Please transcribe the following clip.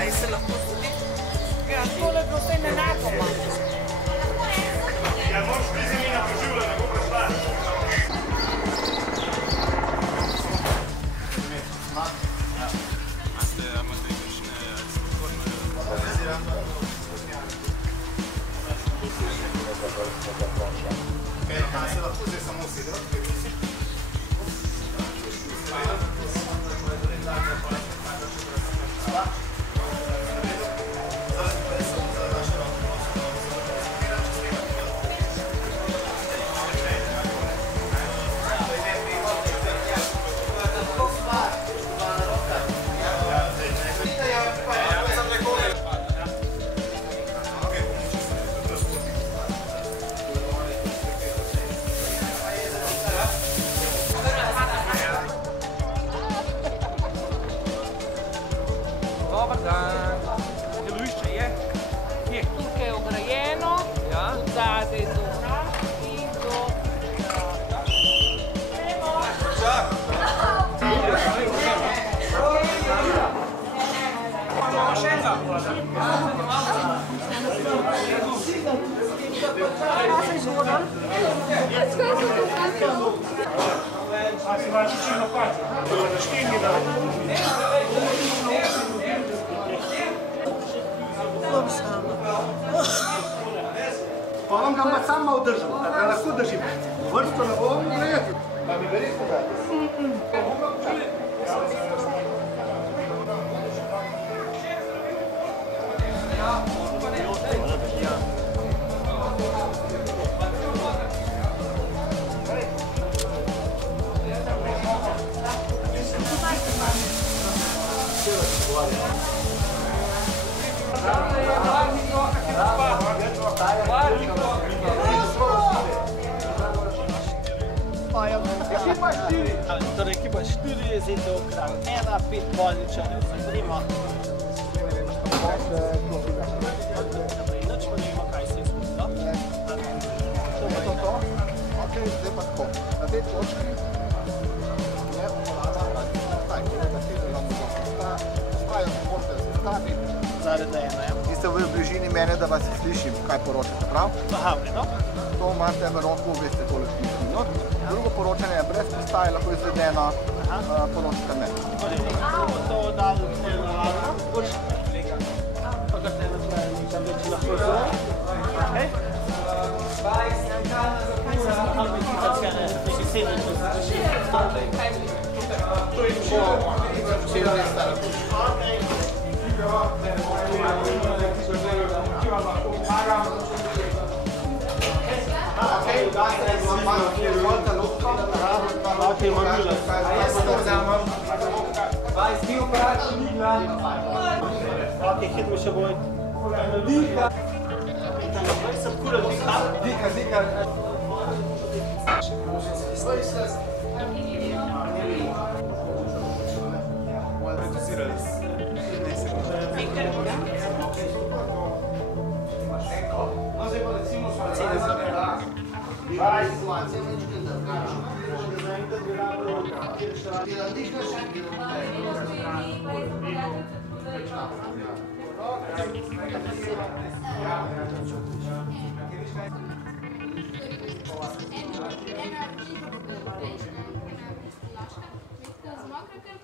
kaj se lahko zgodi. Ja, tole bo vse nenakoma. Ja, moraš ti se mi napoživljati, ne bo prešla. Imate kakšne strukturne... Kaj se lahko zdaj samo usedeti? Dobar dan. Delovišče je? Kje? Tukaj je ograjeno, od zadaj do vrat in do vrata. A si vaš učino pače? Štingi da. Pa vam ga pa sam malo držal, da ga lahko držim. Vrsto ne bom gledati. Pa mi verjetno dati. Ekipa 4. Torej, ekipa 4 je zdaj v kraju 1, 5 bolničarjev za Zrima. Nič pa ne vemo, kaj se je zgodilo. To pa to. Ok, zdaj pa tako. Na tej točki je uporaba taj, da ti delamo za postajo, morate se staviti. Zaradi ena, ja. Vi ste v bližini mene, da vas slišim, kaj poročate, prav? Aha, no. To imate v roku, veste koliko minut. Drugo poročanje je brez postaje, lahko izvedeno, poročate me. To dali na ladno. Pa kar te napravili, nekaj več lahko zelo. Ok. To je čilo. Čilo je staro. Okay, da se malo volta lufta, Ok, mamila. Vai, stil prač, igla. Ok, hitmo še boj. Dika. Tam naprej sem kura diha. Dika. Zmokra, ker